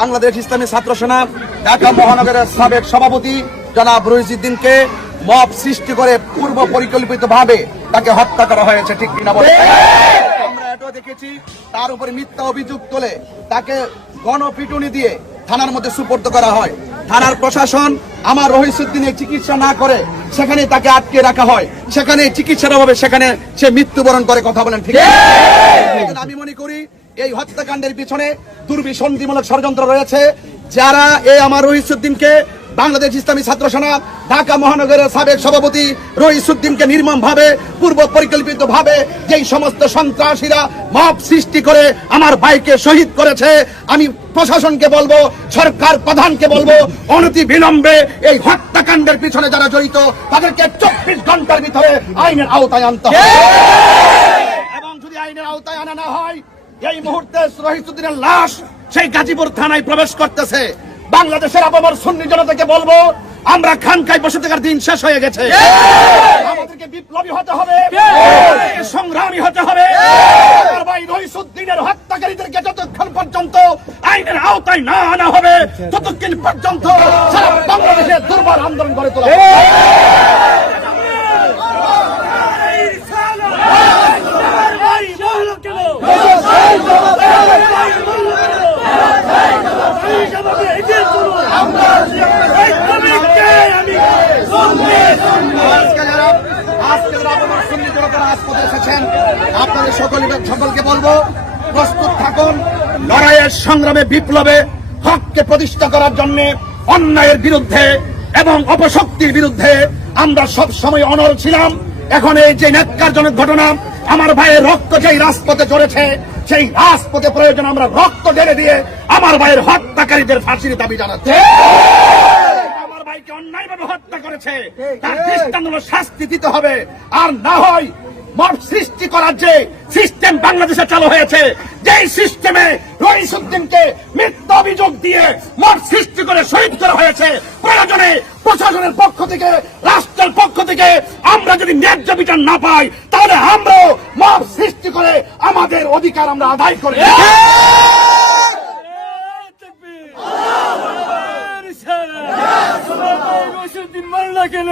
বাংলাদেশ ইসলামী ছাত্র সেনা ঢাকা মহানগরের সাবেক সভাপতি জনাব রহিসুদ্দিনকে মব সৃষ্টি করে পূর্ব পরিকল্পিত ভাবে তাকে হত্যা করা হয়েছে ঠিক কিনা বলে? আমরা এটাও দেখেছি তার উপরে মিথ্যা অভিযোগ তোলে তাকে গণপিটুনি দিয়ে থানার মধ্যে সুপর্দ করা হয়। থানার প্রশাসন আমার রহিসুদ্দিনের চিকিৎসা না করে সেখানে তাকে আটকে রাখা হয়। সেখানে চিকিৎসার অভাবে সেখানে সে মৃত্যুবরণ করে কথা বলেন ঠিক আছে? আমি মনে করি এই হত্যাকাণ্ডের পিছনে দুর্বিসন্ধিমূলক ষড়যন্ত্র রয়েছে। যারা এই আমার রহিসুদ্দিনকে বাংলাদেশ ইসলামী ছাত্র সেনা ঢাকা মহানগরের সাবেক সভাপতি রহিসুদ্দিনকে নির্মম ভাবে পূর্ব পরিকল্পিত ভাবে যেই সমস্ত সন্ত্রাসীরা মব সৃষ্টি করে আমার ভাইকে শহীদ করেছে আমি প্রশাসনকে বলব সরকার প্রধানকে বলব অনতি বিলম্বে এই হত্যাকাণ্ডের পিছনে যারা জড়িত তাদেরকে চব্বিশ ঘণ্টার ভিতরে আইনের আওতায় আনতে হবে। এবং যদি আইনের আওতায় আনা না হয় এই মুহূর্তে রহিসুদ্দিনের লাশ সেই গাজীপুর থানায় প্রবেশ করতেছে। বাংলাদেশের আপামর সুন্নি জনতাকে বলব আমরা খানকায় বসে থাকার দিন শেষ হয়ে গেছে। আমাদেরকে বিপ্লবী হতে হবে। সংগ্রামী হতে হবে। রহিসুদ্দিনের হত্যাকারীদেরকে যতক্ষণ পর্যন্ত আইনের আওতায় না আনা হবে ততক্ষণ পর্যন্ত সারা বাংলাদেশে দুর্বল আন্দোলন করে তোলা হবে। আজকে যারা আজকে যারা আপনার সুন্নি জনতারা রাজপথে এসেছেন আপনাদের সকল সকলকে বলব প্রস্তুত থাকুন লড়াইয়ের সংগ্রামে বিপ্লবে হককে প্রতিষ্ঠা করার জন্য অন্যায়ের বিরুদ্ধে এবং অপশক্তির বিরুদ্ধে আমরা সব সময় অনর ছিলাম, এখন এই যে ন্যাক্কারজনক ঘটনা আমার ভাইয়ের রক্ত যেই রাজপথে চড়েছে সেই রাজপথে প্রয়োজন আমরা রক্ত ঢেলে দিয়ে আমার ভাইয়ের হত্যাকারীদের ফাঁসির দাবি জানাচ্ছে। অভিযোগ দিয়ে সৃষ্টি করে শহীদ করা হয়েছে, প্রয়োজনে প্রশাসনের পক্ষ থেকে, রাষ্ট্রের পক্ষ থেকে আমরা যদি ন্যায্য বিচার না পাই তাহলে আমরাও মাপ সৃষ্টি করে আমাদের অধিকার আমরা আদায় করি কেন